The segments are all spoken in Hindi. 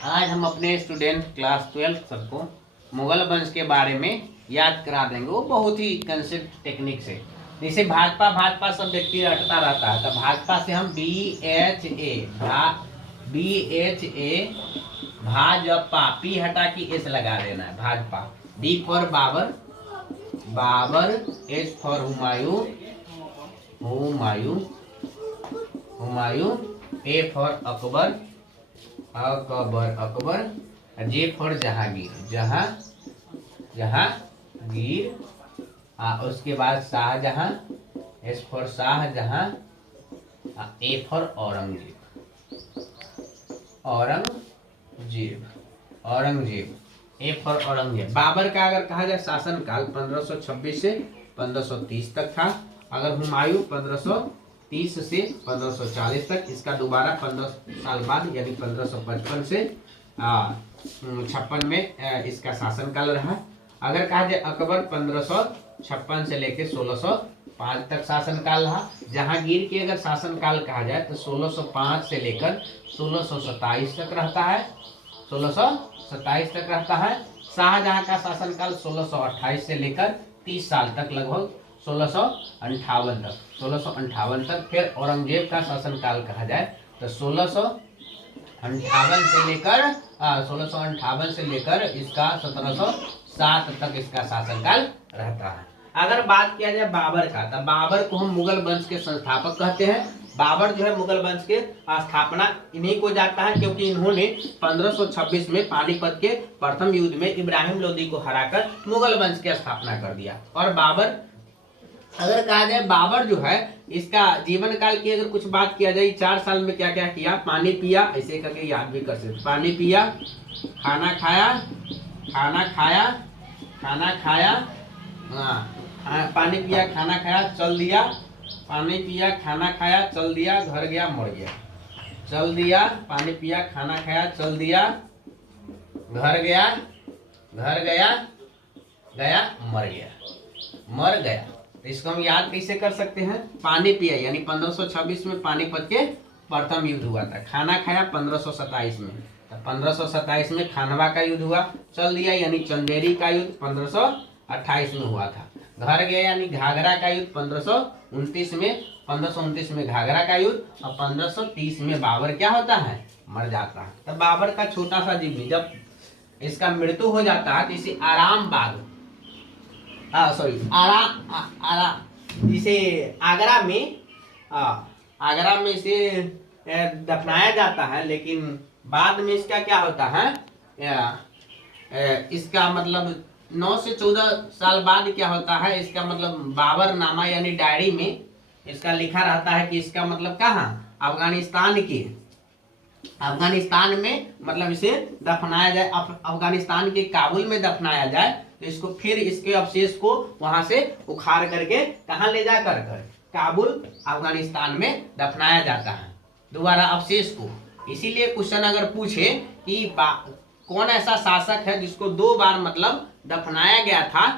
आज हम अपने स्टूडेंट क्लास 12 सबको मुगल वंश के बारे में याद करा देंगे। वो बहुत ही कंसेप्ट टेक्निक से, जैसे भाजपा भाजपा सब व्यक्ति रटता रहता है, तो भाजपा से हम BHA भाजपा, पी हटा के एस लगा देना है। Bhajpa, B for Babar, S for Humayun, A for Akbar, J for Jahangir, Jahangir, उसके बाद Shahjahan, S for Shahjahan, A for Aurangzeb, A for Aurangzeb. Babar का अगर कहा जाए शासनकाल 1526 से 1530 तक था। अगर हुमायूं 1530 से 1540 तक, इसका दोबारा 15 साल बाद यानी 1555 से 56 में इसका शासनकाल रहा। अगर कहा जाए अकबर 1556 से लेकर 1605 तक शासनकाल रहा। जहांगीर के अगर शासनकाल कहा जाए तो 1605 से लेकर 1627 तक रहता है, 1627 तक रहता है। शाहजहां का शासनकाल 1628 से लेकर 30 साल तक, लगभग 1658 तक। फिर औरंगजेब का शासनकाल कहा जाए तो 1658 से लेकर इसका 1707 तक इसका शासनकाल रहता है। अगर बात किया जाए बाबर का, तो बाबर को हम मुगल वंश के संस्थापक कहते हैं। बाबर जो है मुगल वंश के स्थापना इन्हीं को जाता है, क्योंकि इन्होंने 1526 में पानीपत के प्रथम युद्ध में इब्राहिम लोदी को हराकर मुगल वंश की स्थापना कर दिया। और बाबर, अगर कहा जाए बाबर जो है इसका जीवन काल की अगर कुछ बात किया जाए, 4 साल में क्या क्या किया, पानी पिया, ऐसे करके याद भी कर सकते, पानी पिया, खाना खाया, पानी पिया, खाना खाया, चल दिया, पानी पिया, खाना खाया, चल दिया, घर गया, मर गया, चल दिया, पानी पिया, खाना खाया, चल दिया, घर गया, मर गया। तो इसको हम याद कैसे कर सकते हैं, पानी पिया यानी 1526 में पानीपत के प्रथम युद्ध हुआ था। खाना खाया 1527 में, तो 1527 में खानवा का युद्ध हुआ। चल दिया यानी चंदेरी का युद्ध 1528 में हुआ था। घर गया यानी घाघरा का युद्ध 1529 में घाघरा का युद्ध, और 1530 में बाबर क्या होता है, मर जाता है। तब बाबर का छोटा सा जीवनी, जब इसका मृत्यु हो जाता है तो इसे जिसे आगरा में इसे दफनाया जाता है। लेकिन बाद में इसका क्या होता है, इसका मतलब 9 से 14 साल बाद क्या होता है, इसका मतलब बाबरनामा यानी डायरी में इसका लिखा रहता है कि इसका मतलब कहाँ, अफगानिस्तान में मतलब इसे दफनाया जाए, अफगानिस्तान के काबुल में दफनाया जाए। तो इसको फिर इसके अवशेष को वहां से उखाड़ करके कहाँ ले जा कर काबुल अफगानिस्तान में दफनाया जाता है दोबारा अवशेष को। इसीलिए क्वेश्चन अगर पूछे कि कौन ऐसा शासक है जिसको 2 बार मतलब दफनाया गया था,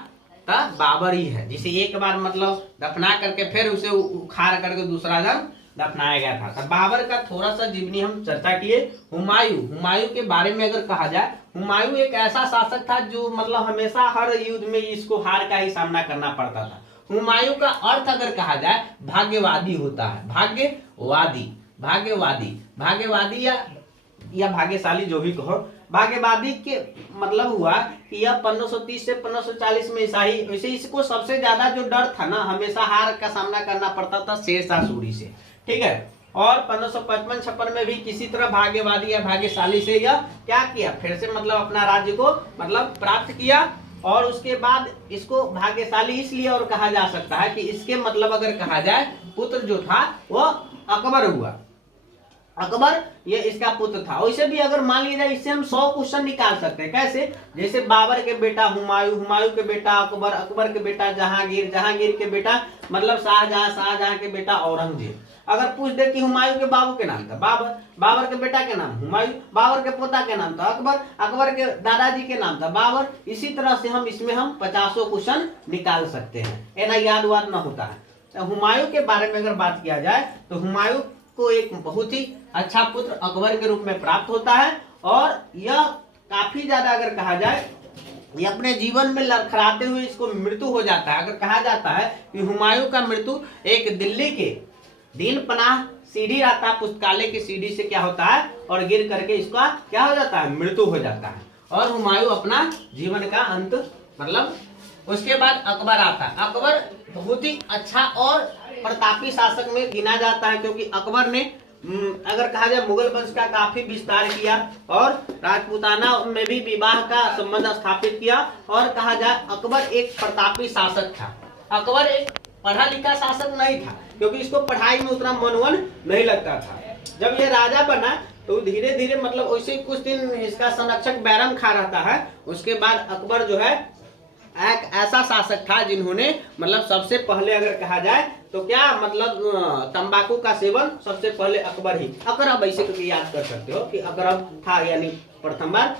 तब बाबर ही है, जिसे एक बार मतलब दफना करके फिर उसे उखाड़ करके दूसरा बार दफनाया गया था। तब बाबर का थोड़ा सा जीवनी हम चर्चा किए। हुमायूं के बारे में अगर कहा जाए, हुमायूं एक ऐसा शासक था जो मतलब हमेशा हर युद्ध में इसको हार का ही सामना करना पड़ता था। हुमायूं का अर्थ अगर कहा जाए भाग्यवादी होता है, भाग्यवादी या भाग्यशाली, जो भी कहो। भाग्यवादी के मतलब हुआ कि यह 1530 से 1540 में ईसाई, वैसे इसको सबसे ज्यादा जो डर था ना, हमेशा हार का सामना करना पड़ता था शेरशाह सूरी से, ठीक है। और 1555-56 में भी किसी तरह भाग्यवादी या भाग्यशाली से यह क्या किया, फिर से मतलब अपना राज्य को मतलब प्राप्त किया। और उसके बाद इसको भाग्यशाली इसलिए और कहा जा सकता है कि इसके मतलब अगर कहा जाए पुत्र जो था वो अकबर हुआ, अकबर ये इसका पुत्र था। वैसे भी अगर मान लिया जाए, इससे हम 100 क्वेश्चन निकाल सकते हैं। कैसे, जैसे बाबर के बेटा हुमायूं के बेटा अकबर के बेटा जहांगीर के बेटा मतलब शाहजहां के बेटा औरंगजेब। अगर पूछ दे कि हुमायूं के बाबू के नाम था बाबर के बेटा के नाम हुमायूं, बाबर के पोता के नाम था अकबर के दादाजी के नाम था बाबर। इसी तरह से इसमें हम 50 क्वेश्चन निकाल सकते हैं, है ना, याद वाद ना होता है। तो हुमायूं के बारे में अगर बात किया जाए तो हुमायूं को एक बहुत ही अच्छा पुत्र अकबर के रूप में प्राप्त होता है। और यह काफी ज्यादा अगर कहा जाए ये अपने जीवन में लड़खड़ाते हुए इसको मृत्यु हो जाता है। अगर कहा जाता है कि हुमायूं का मृत्यु एक दिल्ली के दीन पनाह सीढ़ी रहता है, पुस्तकालय की सीढ़ी से क्या होता है और गिर करके इसका क्या हो जाता है, मृत्यु हो जाता है और हुमायूं अपना जीवन का अंत मतलब। उसके बाद अकबर आता है। अकबर बहुत ही अच्छा और प्रतापी शासक में गिना जाता है, क्योंकि अकबर ने अगर कहा जाए मुगल वंश का काफी विस्तार किया और राजपूताना में भी विवाह का संबंध स्थापित किया। और कहा जाए अकबर एक प्रतापी शासक था। अकबर एक पढ़ा लिखा शासक नहीं था, क्योंकि इसको पढ़ाई में उतना मनवन नहीं लगता था। जब ये राजा बना तो धीरे धीरे मतलब वैसे कुछ दिन इसका संरक्षक बैरम खा रहता है। उसके बाद अकबर जो है एक ऐसा शासक था जिन्होंने मतलब सबसे पहले अगर कहा जाए तो क्या मतलब तंबाकू का सेवन सबसे पहले अकबर ही, अकरब ऐसे करके याद कर सकते हो कि अकरब था, यानी प्रथम बार।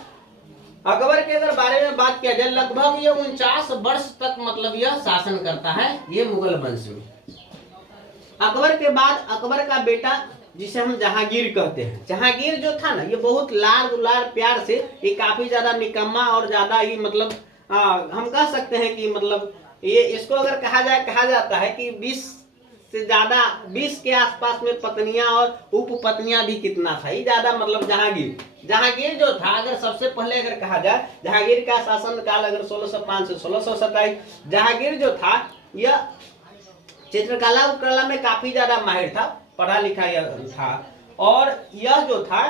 अकबर के अगर बारे में बात किया जाए लगभग ये 49 वर्ष तक मतलब यह शासन करता है ये मुगल वंश में। अकबर के बाद अकबर का बेटा जिसे हम जहांगीर कहते हैं, जहांगीर जो था ना ये बहुत लाड़ दुलार प्यार से, ये काफी ज्यादा निकम्मा और ज्यादा ही मतलब हम कह सकते हैं कि मतलब ये इसको अगर कहा जाए, कहा जाता है कि 20 से ज्यादा 20 के आसपास में पत्नियां और उपपत्नियां भी कितना था, ये ज्यादा मतलब जहांगीर जो था। अगर सबसे पहले अगर कहा जाए जहांगीर का शासन काल अगर 1605 से 1627, जहांगीर जो था यह चित्रकला उपकला में काफी ज्यादा माहिर था, पढ़ा लिखा था। और यह जो था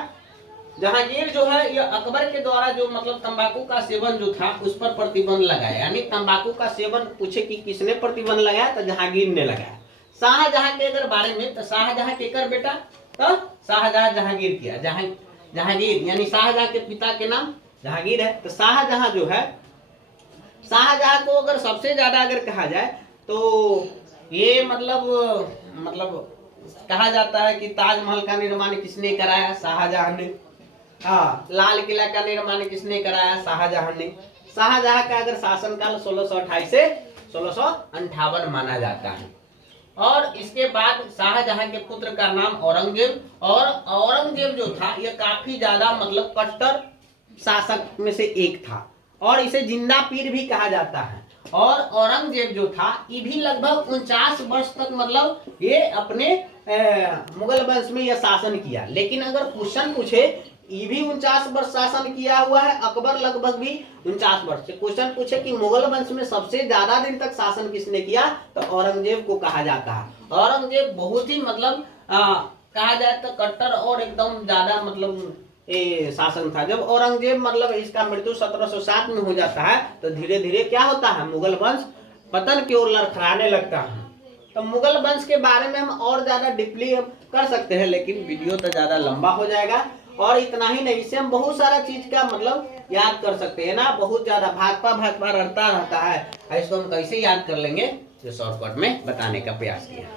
जहांगीर जो है यह अकबर के द्वारा जो मतलब तंबाकू का सेवन जो था उस पर प्रतिबंध लगाया, यानी तंबाकू का सेवन पूछे कि किसने प्रतिबंध लगाया तो जहांगीर ने लगाया। शाहजहां के अगर बारे में तो शाहजहां के कर बेटा तो शाहजहां जहांगीर किया, जहांगीर यानी शाहजहां के पिता के नाम जहांगीर है। तो शाहजहां जो है, शाहजहां को अगर सबसे ज्यादा अगर कहा जाए तो ये मतलब कहा जाता है कि ताजमहल का निर्माण किसने कराया, शाहजहां ने। लाल किला का निर्माण किसने कराया, शाहजहां ने। शाहजहां का अगर शासनकाल 1628 से 1658 माना जाता है। और इसके बाद शाहजहां के पुत्र का नाम औरंगजेब, और औरंगजेब जो था यह काफी ज्यादा मतलब कट्टर शासक में से एक था और इसे जिंदा पीर भी कहा जाता है। और औरंगजेब जो था ये भी लगभग 49 वर्ष तक मतलब ये अपने मुगल वंश में यह शासन किया। लेकिन अगर क्वेश्चन पूछे ये भी 49 वर्ष शासन किया हुआ है, अकबर लगभग भी 49 वर्ष से। क्वेश्चन पूछे कि मुगल वंश में सबसे ज्यादा दिन तक शासन किसने किया तो औरंगजेब को कहा जाता है। औरंगजेब बहुत ही मतलब कहा जाए तो कट्टर और एकदम ज्यादा मतलब शासन था। जब औरंगजेब मतलब इसका मृत्यु 1707 में हो जाता है तो धीरे धीरे क्या होता है, मुगल वंश पतन की ओर लड़खड़ाने लगता है। तो मुगल वंश के बारे में हम और ज्यादा डीपली कर सकते हैं, लेकिन वीडियो तो ज्यादा लंबा हो जाएगा। और इतना ही नहीं, इससे हम बहुत सारा चीज का मतलब याद कर सकते हैं ना, बहुत ज्यादा भागपा रटता रहता है, इसको हम कैसे याद कर लेंगे, जो शॉर्टकट में बताने का प्रयास किया।